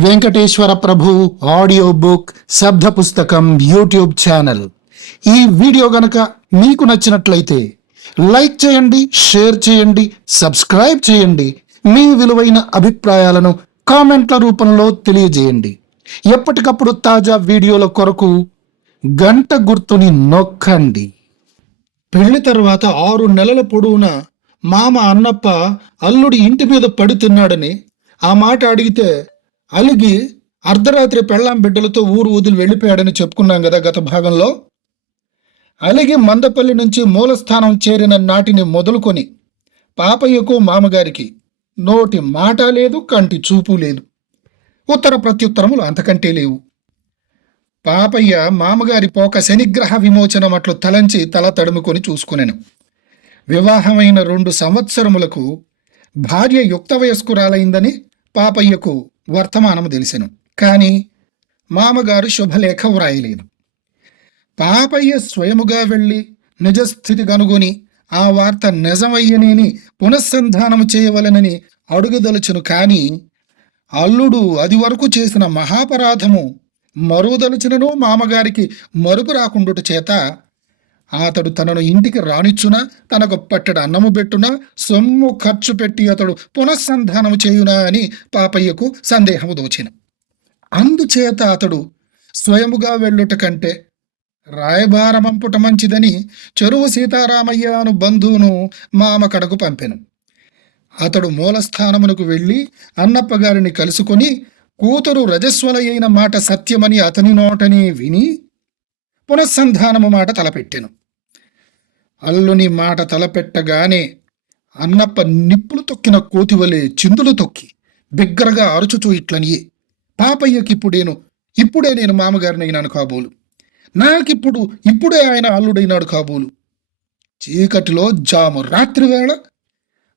వెంకటేశ్వర ప్రభు audio book శబ్ద పుస్తకం YouTube channel. ఈ వీడియో గనక మీకు నచ్చినట్లయితే లైక్ చేయండి షేర్ చేయండి సబ్స్క్రైబ్ చేయండి. మీ విలువైన అభిప్రాయాలను కామెంట్ల రూపంలో తెలియజేయండి. ఎప్పటికప్పుడు తాజా వీడియోల కొరకు గంట గుర్తుని నొక్కండి. పెళ్ళి తర్వాత ఆరు నెలల పొడవునా మామ అన్నప్ప అల్లుడి ఇంటి మీద పడి తిన్నాడని ఆ మాట అడిగితే అలిగి అర్ధరాత్రి పెళ్ళాం బిడ్డలతో ఊరు వదిలి వెళ్ళిపోయాడని చెప్పుకున్నాం కదా గత భాగంలో. అలిగి మందపల్లి నుంచి మూలస్థానం చేరిన నాటిని మొదలుకొని పాపయ్యకు మామగారికి నోటి మాట లేదు కంటి చూపు లేదు. ఉత్తర ప్రత్యుత్తరములు అంతకంటే లేవు. పాపయ్య మామగారి పోక శనిగ్రహ విమోచనం అట్లు తలంచి తల తడుముకొని చూసుకునేను. వివాహమైన రెండు సంవత్సరములకు భార్య యుక్త వయస్కురాలైందని పాపయ్యకు వర్తమానము తెలిసెను. కానీ మామగారు శుభలేఖ వ్రాయలేదు. పాపయ్య స్వయముగా వెళ్ళి నిజస్థితి కనుగొని ఆ వార్త నిజమయ్యనేని పునఃసంధానము చేయవలనని అడుగుదలుచును. కానీ అల్లుడు అది వరకు చేసిన మహాపరాధము మరుదలుచునను మామగారికి మరుపు రాకుండుట చేత అతడు తనను ఇంటికి రానిచ్చునా? తనకు పట్టెడు అన్నము పెట్టునా? సొమ్ము ఖర్చు పెట్టి అతడు పునఃసంధానము చేయునా అని పాపయ్యకు సందేహము దోచిన. అందుచేత అతడు స్వయముగా వెళ్ళుట కంటే రాయబారమంపుట మంచిదని చెరువు సీతారామయ్య అను బంధువును మామ కడకు పంపెను. అతడు మూలస్థానమునకు వెళ్ళి అన్నప్పగారిని కలుసుకొని కూతురు రజస్వలయైన మాట సత్యమని అతని నోటని విని పునఃసంధానము మాట తలపెట్టెను. అల్లుని మాట తలపెట్టగానే అన్నప్ప నిప్పులు తొక్కిన కోతివలే చిందులు తొక్కి బిగ్గరగా అరుచుచూ ఇట్లనియే పాపయ్యకిప్పుడేను ఇప్పుడే నేను మామగారినైనాను కాబోలు. నాకిప్పుడు ఇప్పుడే ఆయన అల్లుడైనాడు కాబోలు. చీకటిలో జాము రాత్రివేళ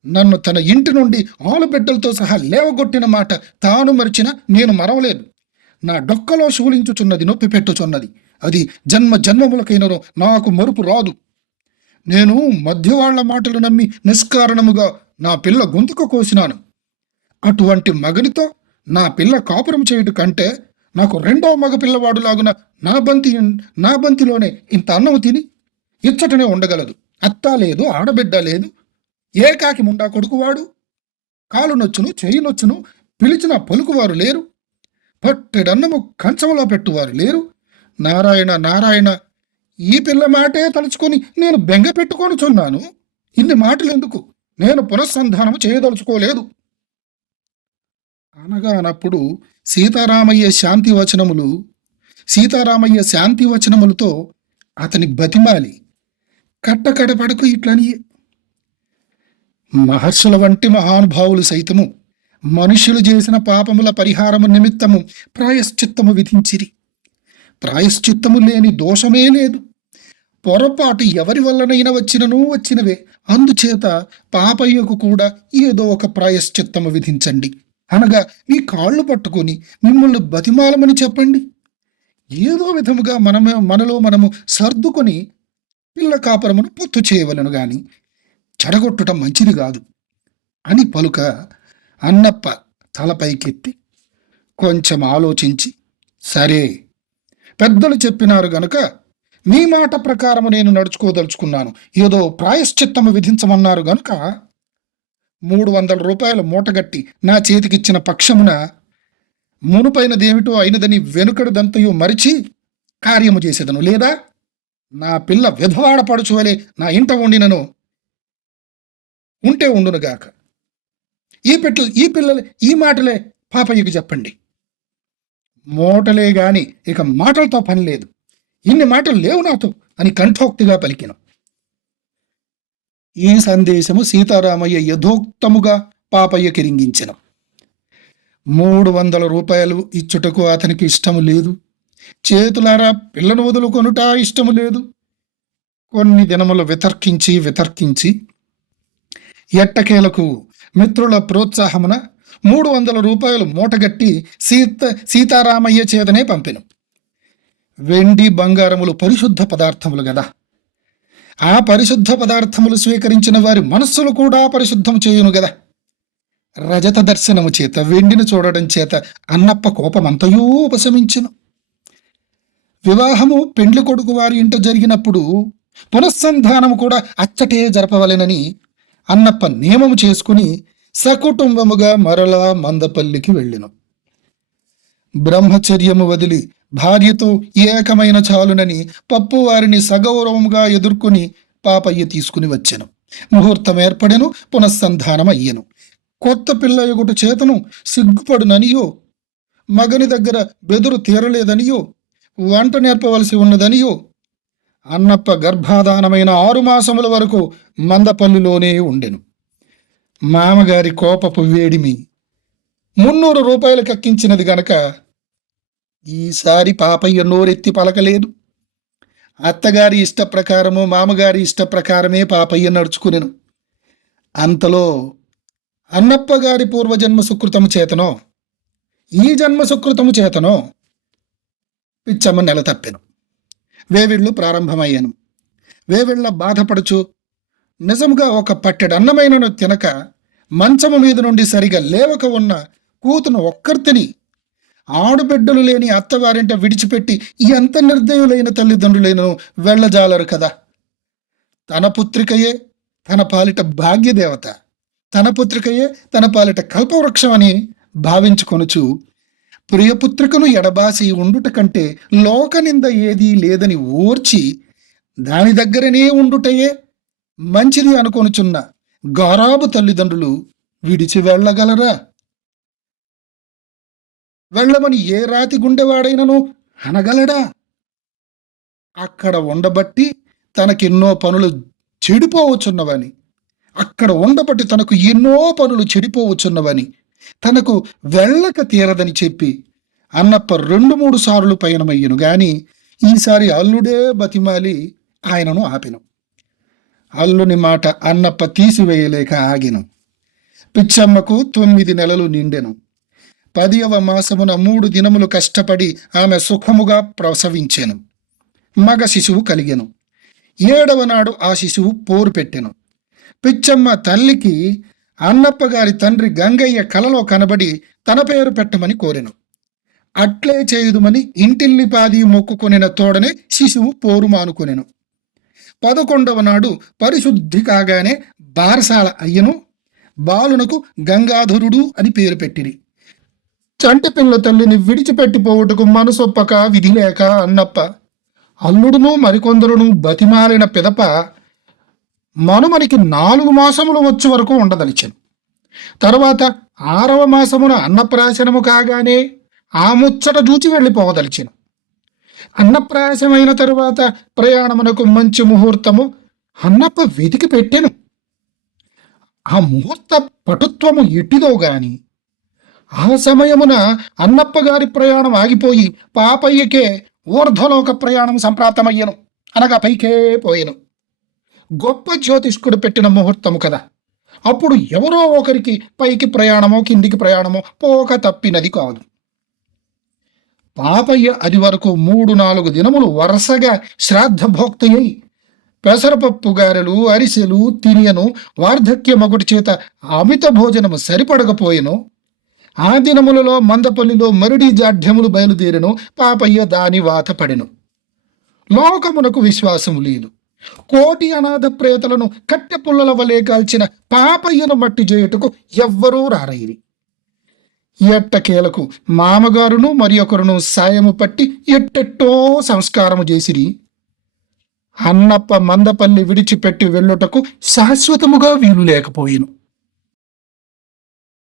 నన్ను తన ఇంటి నుండి ఆలుబిడ్డలతో సహా లేవగొట్టిన మాట తాను మరిచిన నేను మరవలేదు. నా డొక్కలో శూలించుచున్నది నొప్పి పెట్టుచున్నది అది జన్మ జన్మములకైనను నాకు మరుపు రాదు. నేను మధ్యవాళ్ళ మాటలు నమ్మి నిష్కారణముగా నా పిల్ల గొంతుకు కోసినాను. అటువంటి మగనితో నా పిల్ల కాపురం చేయుట కంటే నాకు రెండో మగ పిల్లవాడులాగున నా బంతి నా బంతిలోనే ఇంత అన్నం తిని ఇచ్చటనే ఉండగలదు. అత్త లేదు ఆడబిడ్డ లేదు. ఏకాకి ముండా కొడుకువాడు. కాలు నొచ్చును చేయి నొచ్చును పిలిచిన పలుకువారు లేరు. పట్టెడన్నము కంచంలో పెట్టువారు లేరు. నారాయణ నారాయణ ఈ పిల్ల మాటే తలుచుకొని నేను బెంగ పెట్టుకొనుచున్నాను ఇన్ని మాటలు ఎందుకు నేను పునఃసంధానము చేయదలుచుకోలేదు. అనగా అనప్పుడు సీతారామయ్య శాంతి వచనములు సీతారామయ్య శాంతి వచనములతో అతని బతిమాలి. కట్టకడపడకు ఇట్లని మహర్షుల వంటి మహానుభావులు సైతము మనుషులు చేసిన పాపముల పరిహారము నిమిత్తము ప్రాయశ్చిత్తము విధించిరి. ప్రాయశ్చిత్తము లేని దోషమే లేదు. పొరపాటు ఎవరి వల్లనైనా వచ్చినను వచ్చినవే. అందుచేత పాపయ్యకు కూడా ఏదో ఒక ప్రాయశ్చిత్తము విధించండి. అనగా మీ కాళ్ళు పట్టుకొని మిమ్మల్ని బతిమాలమని చెప్పండి. ఏదో విధముగా మనమే మనలో మనము సర్దుకొని పిల్ల కాపురమును పొత్తు చేయవలను గాని చెడగొట్టడం మంచిది కాదు. అని పలుక అన్నప్ప తలపైకెత్తి కొంచెం ఆలోచించి సరే పెద్దలు చెప్పినారు గనుక మీ మాట ప్రకారము నేను నడుచుకోదలుచుకున్నాను. ఏదో ప్రాయశ్చిత్తము విధించమన్నారు గనుక మూడు వందల రూపాయలు మూటగట్టి నా చేతికిచ్చిన పక్షమున మునుపైనదేమిటో అయినదని వెనుకడుదంతయు మరిచి కార్యము చేసేదను. లేదా నా పిల్ల విధవాడ పడుచువలే నా ఇంట ఉండినను ఉంటే ఉండునుగాక. ఈ పిట్టలు ఈ పిల్లలు ఈ మాటలే పాపయ్యకు చెప్పండి. మూటలే గాని ఇక మాటలతో పని లేదు. ఇన్ని మాటలు లేవు నాతో అని కంఠోక్తిగా పలికిన. ఈ సందేశము సీతారామయ్య యథోక్తముగా పాపయ్య కిరింగించిన. మూడు వందల రూపాయలు ఇచ్చుటకు అతనికి ఇష్టము లేదు. చేతులారా పిల్లను వదులుకొనుట ఇష్టము లేదు. కొన్ని దినములు వితర్కించి వితర్కించి ఎట్టకేలకు మిత్రుల ప్రోత్సాహమున మూడు వందల రూపాయలు మూటగట్టి సీత సీతారామయ్య చేతనే పంపెను. వెండి బంగారములు పరిశుద్ధ పదార్థములు గదా. ఆ పరిశుద్ధ పదార్థములు స్వీకరించిన వారి మనస్సులు కూడా పరిశుద్ధం చేయును గదా. రజత దర్శనము చేత వెండిని చూడడం చేత అన్నప్ప కోపమంతయూ ఉపశమించెను. వివాహము పెండ్లి కొడుకు వారి ఇంట జరిగినప్పుడు పునఃసంధానము కూడా అచ్చటే జరపవలెనని అన్నప్ప నియమము చేసుకుని సకుటుంబముగా మరలా మందపల్లికి వెళ్ళెను. బ్రహ్మచర్యము వదిలి భార్యతో ఏకమైన చాలునని పప్పు వారిని సగౌరవముగా ఎదుర్కొని పాపయ్య తీసుకుని వచ్చెను. ముహూర్తం ఏర్పడెను పునఃసంధానం అయ్యెను. కొత్త పిల్ల ఎగుట చేతను సిగ్గుపడుననియో మగని దగ్గర బెదురు తీరలేదనియో వంట నేర్పవలసి ఉన్నదనియో అన్నప్ప గర్భాధానమైన ఆరు మాసముల వరకు మందపల్లిలోనే ఉండెను. మామగారి కోపపు వేడిమి మున్నూరు రూపాయలు కక్కించినది గనక ఈసారి పాపయ్య నోరెత్తి పలకలేదు. అత్తగారి ఇష్ట ప్రకారము మామగారి ఇష్ట ప్రకారమే పాపయ్య నడుచుకునేను. అంతలో అన్నప్ప గారి పూర్వజన్మ సుకృతము చేతనో ఈ జన్మ సుకృతము చేతనో పిచ్చమ్మ నెల తప్పెను. వేవిళ్ళు ప్రారంభమయ్యాను. వేవిళ్ళ బాధపడుచు నిజముగా ఒక పట్టెడన్నమైనను తినక మంచము మీద నుండి సరిగా లేవక ఉన్న కూతును ఒక్కర్తిని ఆడబిడ్డలు లేని అత్తవారింట విడిచిపెట్టి ఎంత నిర్దయులైన తల్లిదండ్రులైనను వెళ్ళజాలరు కదా. తన పుత్రికయే తన పాలిట భాగ్యదేవత తన పుత్రికయే తన పాలిట కల్పవృక్షం అని భావించుకొనుచు ప్రియపుత్రికను ఎడబాసి ఉండుట కంటే లోకనింద ఏదీ లేదని ఓర్చి దాని దగ్గరనే ఉండుటయే మంచిది అనుకొనుచున్న గారాబు తల్లిదండ్రులు విడిచి వెళ్ళగలరా? వెళ్ళమని ఏ రాతి గుండెవాడైనను అనగలడా? అక్కడ ఉండబట్టి తనకెన్నో పనులు చెడిపోవచ్చున్నవని అక్కడ ఉండబట్టి తనకు ఎన్నో పనులు చెడిపోవచ్చున్నవని తనకు వెళ్ళక తీరదని చెప్పి అన్నప్ప రెండు మూడు సార్లు పయనమయ్యను గాని ఈసారి అల్లుడే బతిమాలి ఆయనను ఆపెను. అల్లుని మాట అన్నప్ప తీసివేయలేక ఆగిను. పిచ్చమ్మకు తొమ్మిది నెలలు నిండెను. పదియవ మాసమున మూడు దినములు కష్టపడి ఆమె సుఖముగా ప్రసవించెను. మగ శిశువు కలిగెను. ఏడవ నాడు ఆ శిశువు పోరు పెట్టెను. పిచ్చమ్మ తల్లికి అన్నప్ప గారి తండ్రి గంగయ్య కలలో కనబడి తన పేరు పెట్టమని కోరెను. అట్లే చేయుదుమని ఇంటిల్లిపాది మొక్కుకొనిన తోడనే శిశువు పోరు మానుకొనెను. పదకొండవ నాడు పరిశుద్ధి కాగానే బారసాల అయ్యను బాలునకు గంగాధరుడు అని పేరు పెట్టిరి. చంటి పిల్ల తల్లిని విడిచిపెట్టిపోవుటకు మనసొప్పక విధి లేక అన్నప్ప. అల్లుడును మరికొందరును బతిమాలిన పిదప మనుమనికి నాలుగు మాసములు వచ్చే వరకు ఉండదలిచెను. తర్వాత ఆరవ మాసమున అన్నప్రాశనము కాగానే ఆ ముచ్చట చూచి వెళ్ళిపోవదలిచెను. అన్నప్రాయసమైన తరువాత ప్రయాణమునకు మంచి ముహూర్తము అన్నప్ప వెతికి పెట్టెను. ఆ ముహూర్త పటుత్వము ఎట్టిదో గాని ఆ సమయమున అన్నప్ప గారి ప్రయాణం ఆగిపోయి పాపయ్యకే ఊర్ధ్వలోక ప్రయాణం సంప్రాప్తమయ్యను. అనగా పైకే పోయెను. గొప్ప జ్యోతిష్కుడు పెట్టిన ముహూర్తము కదా. అప్పుడు ఎవరో ఒకరికి పైకి ప్రయాణమో కిందికి ప్రయాణమో పోక తప్పినది కాదు. పాపయ్య అది వరకు మూడు నాలుగు దినములు వరుసగా శ్రాద్ధభోక్తయ్యి పెసరపప్పు గారెలు అరిసెలు తినియను వార్ధక్య మగుటి చేత అమిత భోజనము సరిపడకపోయెను. ఆ దినములలో మందపల్లిలో మరుడి జాఢ్యములు బయలుదేరెను పాపయ్య దాని వాత పడెను. లోకమునకు విశ్వాసము లేదు. కోటి అనాథ ప్రేతలను కట్టె పుల్లల వలె కాల్చిన పాపయ్యను మట్టి చేయుటకు ఎవ్వరూ రారైరి. ఎట్టకేలకు మామగారును మరి ఒకరును సాయము పట్టి ఎట్టెట్టో సంస్కారము చేసిరి. అన్నప్ప మందపల్లి విడిచిపెట్టి వెళ్ళుటకు శాశ్వతముగా వీలు లేకపోయిను.